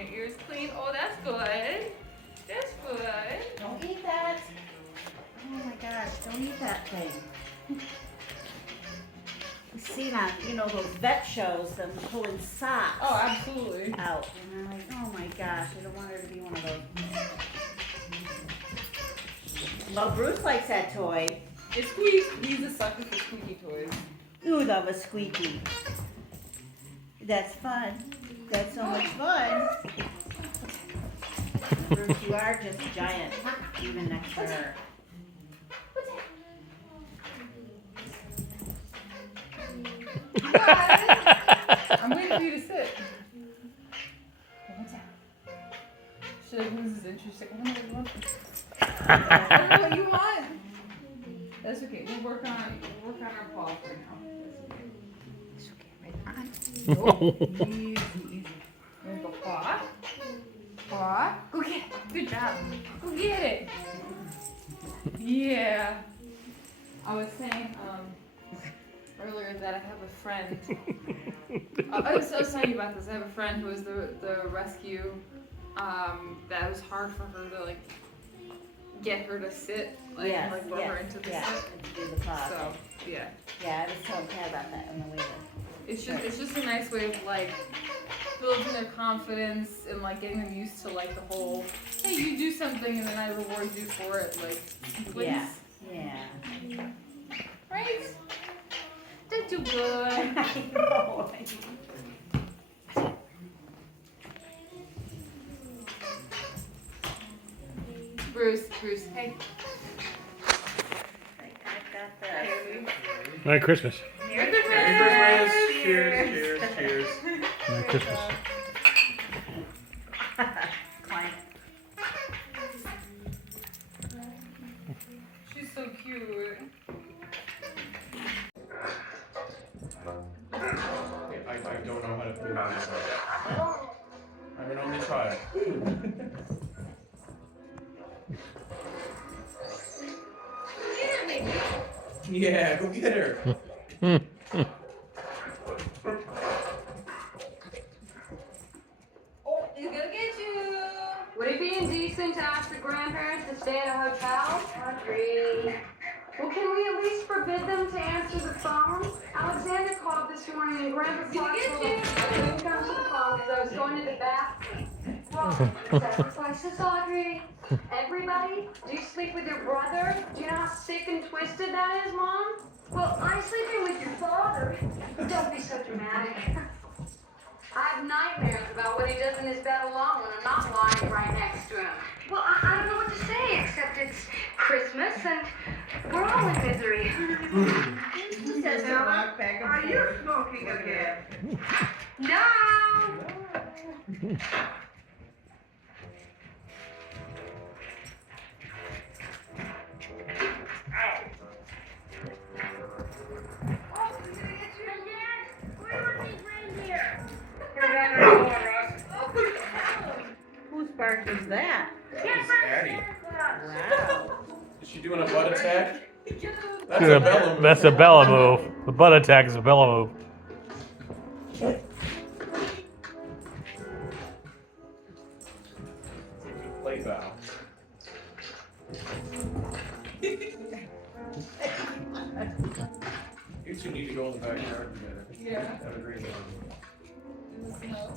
my ears clean. Oh, that's good. That's good. Don't eat that. Oh my gosh, don't eat that thing. You've seen on, those vet shows, them pulling socks Oh, absolutely. out. And I'm like, oh my gosh, I don't want her to be one of those. Well, Bruce likes that toy. It squeaks. He's a sucker for squeaky toys. Ooh, that was squeaky. That's fun. That's so much fun. Bruce, you are just a giant, even next to her. I'm waiting for you to sit. Should I lose his interest? I don't know what you want. I don't know what you want. That's okay. We'll work on our paw for now. It's okay. Right on. Oh, easy, easy. There we go. Paw. Paw. Go get it. Good job. Go get it. Yeah. I was saying earlier that I have a friend. I was telling you about this. I have a friend who was the rescue. That was hard for her to get her to sit, put her into the sit. Do the paw. So yeah. Yeah, I was telling Pat about that on the way there. It's just a nice way of building their confidence and getting them used to the whole, hey, you do something and then I reward you for it, sequence. Yeah. Right? Don't do good. I know. Bruce, hey. I got this. Merry Christmas. Merry Merry Christmas. Christmas. Cheers, cheers, cheers. Merry Christmas. Climb. She's so cute. I don't know how to do this. I'm an only child. Yeah, go get her. Oh, he's gonna get you. Would it be indecent to ask the grandparents to stay at a hotel? Agreed. Well, can we at least forbid them to answer the phone? Alexander called this morning and Grandpa told me I couldn't come to the phone because I was going to the bathroom. Well, sacrifices, Audrey. Everybody, do you sleep with your brother? Do you know how sick and twisted that is, Mom? Well, I'm sleeping with your father. Don't be so dramatic. I have nightmares about what he does in his bed alone when I'm not lying right next to him. Well, I don't know what to say except it's Christmas and we're all in misery. Are you smoking again? No! Whose bark is that? It's Addie. Wow. Is she doing a butt attack? That's a Bella move. That's a Bella move. The butt attack is a Bella move. Play bow. You two need to go in the backyard together. Yeah. Have a great day. In the snow.